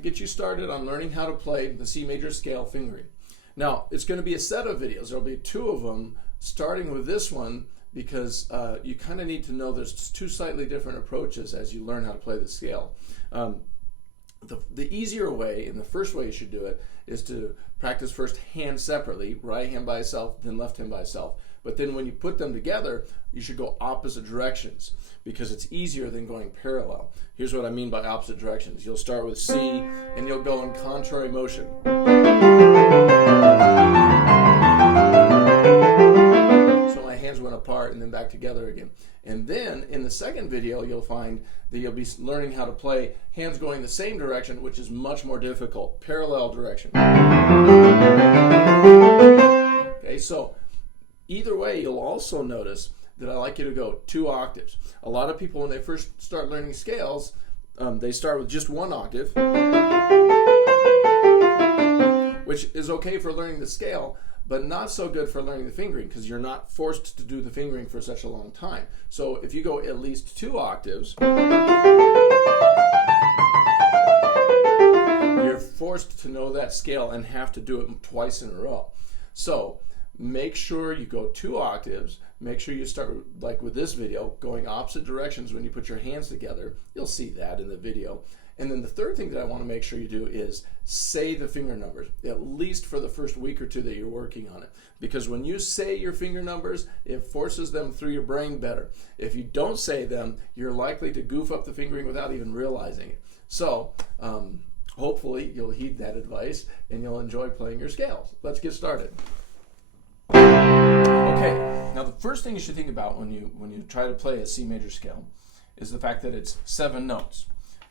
to get you started on learning how to play the C major scale fingering. Now, it's going to be a set of videos. There'll be 2 of them, starting with this one, because you kind of need to know there's 2 slightly different approaches as you learn how to play the scale. The easier way, and the first way you should do it, is to practice first hand separately, right hand by itself, then left hand by itself. But then when you put them together, you should go opposite directions because it's easier than going parallel. Here's what I mean by opposite directions. You'll start with C and you'll go in contrary motion. So my hands went apart and then back together again. And then in the second video, you'll find that you'll be learning how to play hands going the same direction, which is much more difficult, parallel direction. Okay, so either way, you'll also notice that I like you to go 2 octaves. A lot of people, when they first start learning scales, they start with just 1 octave, which is okay for learning the scale, but not so good for learning the fingering because you're not forced to do the fingering for such a long time. So if you go at least 2 octaves, you're forced to know that scale and have to do it twice in a row. So make sure you go 2 octaves. Make sure you start, like with this video, going opposite directions when you put your hands together. You'll see that in the video. And then the third thing that I want to make sure you do is say the finger numbers, at least for the first week or 2 that you're working on it. Because when you say your finger numbers, it forces them through your brain better. If you don't say them, you're likely to goof up the fingering without even realizing it. So hopefully you'll heed that advice and you'll enjoy playing your scales. Let's get started. Okay, now the first thing you should think about when you try to play a C major scale is the fact that it's 7 notes.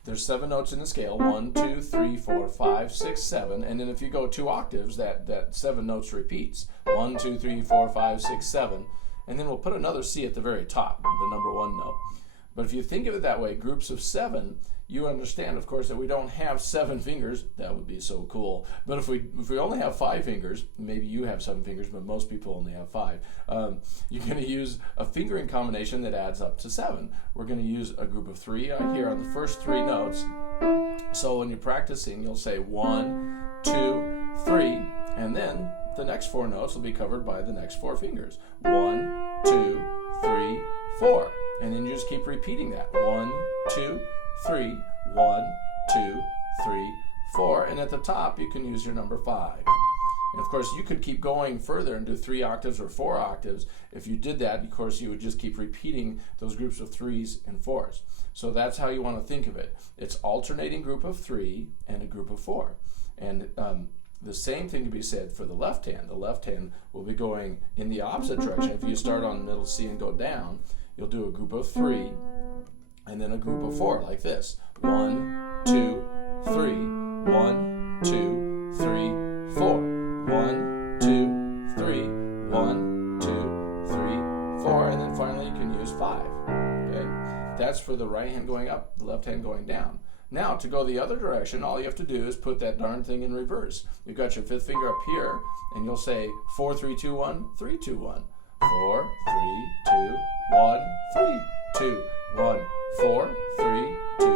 There's 7 notes in the scale, 1, 2, 3, 4, 5, 6, 7, and then if you go 2 octaves, that 7 notes repeats. 1, 2, 3, 4, 5, 6, 7, and then we'll put another C at the very top, the number 1 note. But if you think of it that way, groups of 7, you understand, of course, that we don't have 7 fingers. That would be so cool. But if we only have 5 fingers, maybe you have 7 fingers, but most people only have 5, you're going to use a fingering combination that adds up to 7. We're going to use a group of 3 here on the first 3 notes. So when you're practicing, you'll say 1, 2, 3, and then the next 4 notes will be covered by the next 4 fingers. 1, 2, 3, 4. And then you just keep repeating that. 1, 2, 3, 1, 2, 3, 4. And at the top, you can use your number 5. And of course, you could keep going further and do 3 octaves or 4 octaves. If you did that, of course, you would just keep repeating those groups of 3s and 4s. So that's how you want to think of it. It's alternating group of 3 and a group of 4. And the same thing can be said for the left hand. The left hand will be going in the opposite direction. If you start on middle C and go down, you'll do a group of 3 and then a group of 4 like this. 1, 2, 3, 1, 2, 3, 4. 1, 2, 3, 1, 2, 3, 4, and then finally you can use 5. Okay? That's for the right hand going up, the left hand going down. Now, to go the other direction, all you have to do is put that darn thing in reverse. You've got your 5th finger up here, and you'll say 4, 3, 2, 1, 3, 2, 1. 4, 3, 2, 1, 3, 2, 1. 4, 3, 2,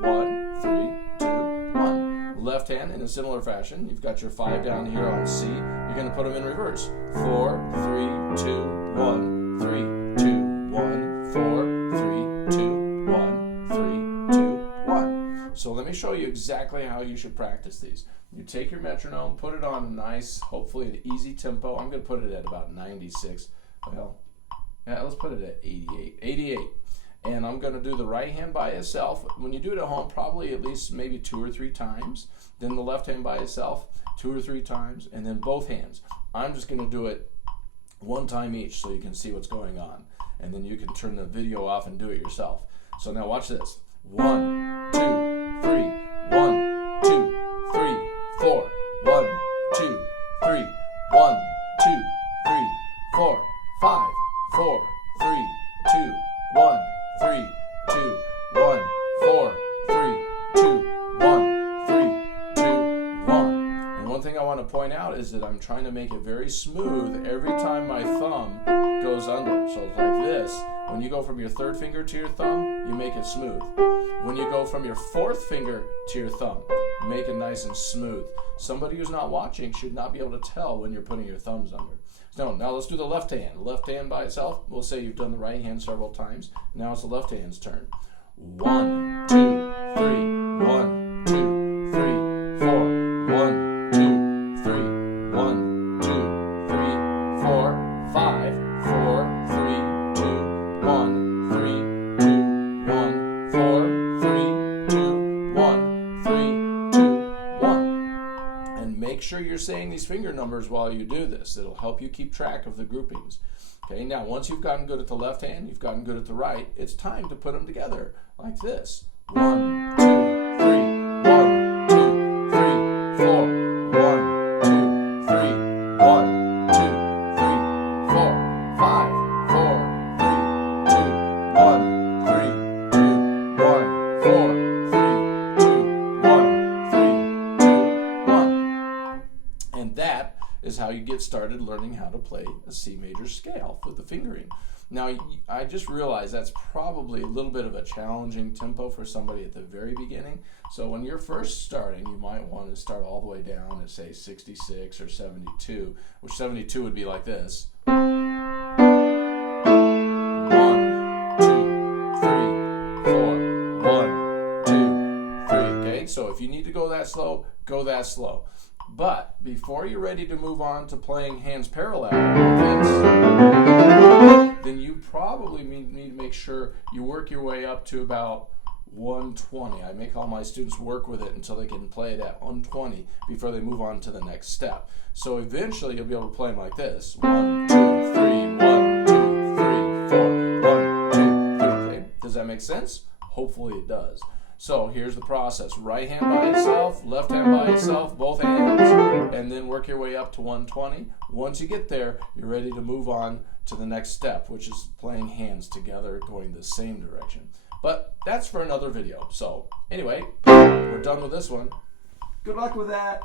1, 3, 2, 1. Left hand in a similar fashion. You've got your 5 down here on C. You're going to put them in reverse. 4, 3, 2, 1, 3, 2, 1. 4, 3, 2, 1, 3, 2, 1. So let me show you exactly how you should practice these. You take your metronome, put it on a nice, hopefully an easy tempo. I'm going to put it at about 96. Well, yeah, let's put it at 88. 88. And I'm going to do the right hand by itself. When you do it at home, probably at least maybe 2 or 3 times. Then the left hand by itself, 2 or 3 times. And then both hands. I'm just going to do it 1 time each so you can see what's going on. And then you can turn the video off and do it yourself. So now watch this. 1, 2, 3. 1, 2, 3, 4. 1, 2, 3. 1, 2, 3, 4. 5, 4, 3, 2, 1. 3, 2, 1, 4, 3, 2, 1, 3, 2, 1. And one thing I want to point out is that I'm trying to make it very smooth every time my thumb goes under. So it's like this. When you go from your 3rd finger to your thumb, you make it smooth. When you go from your 4th finger to your thumb, make it nice and smooth. Somebody who's not watching should not be able to tell when you're putting your thumbs under. So now let's do the left hand. Left hand by itself. We'll say you've done the right hand several times. Now it's the left hand's turn. 1, 2, 3. 1, 2, 3, 4. 1, 2, 3. 1, 2, 3, 4, 5, 4, 3, 2, 1, 3, 2, 1, 4, 3, 2, 1, 3, 2, 1. And make sure you're saying these finger numbers while you do this. It'll help you keep track of the groupings. Okay, now once you've gotten good at the left hand, you've gotten good at the right, it's time to put them together like this. 1, 2, 3, 1, 2, 3, 4. 1, 2, 3, 1, 2, 3, 4, 5, 4, 3, 2, 1, 3, 2, 1, 4, 3, 2, 1, 3, 2, 1. And that is how you get started learning how to play a C major scale with the fingering. Now, I just realized that's probably a little bit of a challenging tempo for somebody at the very beginning. So when you're first starting, you might want to start all the way down at, say, 66 or 72, which 72 would be like this. 1, 2, 3, 4. 1, 2, 3. Okay, so if you need to go that slow, go that slow. But before you're ready to move on to playing hands parallel like this, then you probably need to make sure you work your way up to about 120. I make all my students work with it until they can play it at 120 before they move on to the next step. So eventually you'll be able to play them like this. 1, 2, 3, 1, 2, 3, 4, 1, 2, 3. Okay? Does that make sense? Hopefully it does. So here's the process. Right hand by itself, left hand by itself, both hands, and then work your way up to 120. Once you get there, you're ready to move on to the next step, which is playing hands together going the same direction. But that's for another video. So anyway, we're done with this one. Good luck with that.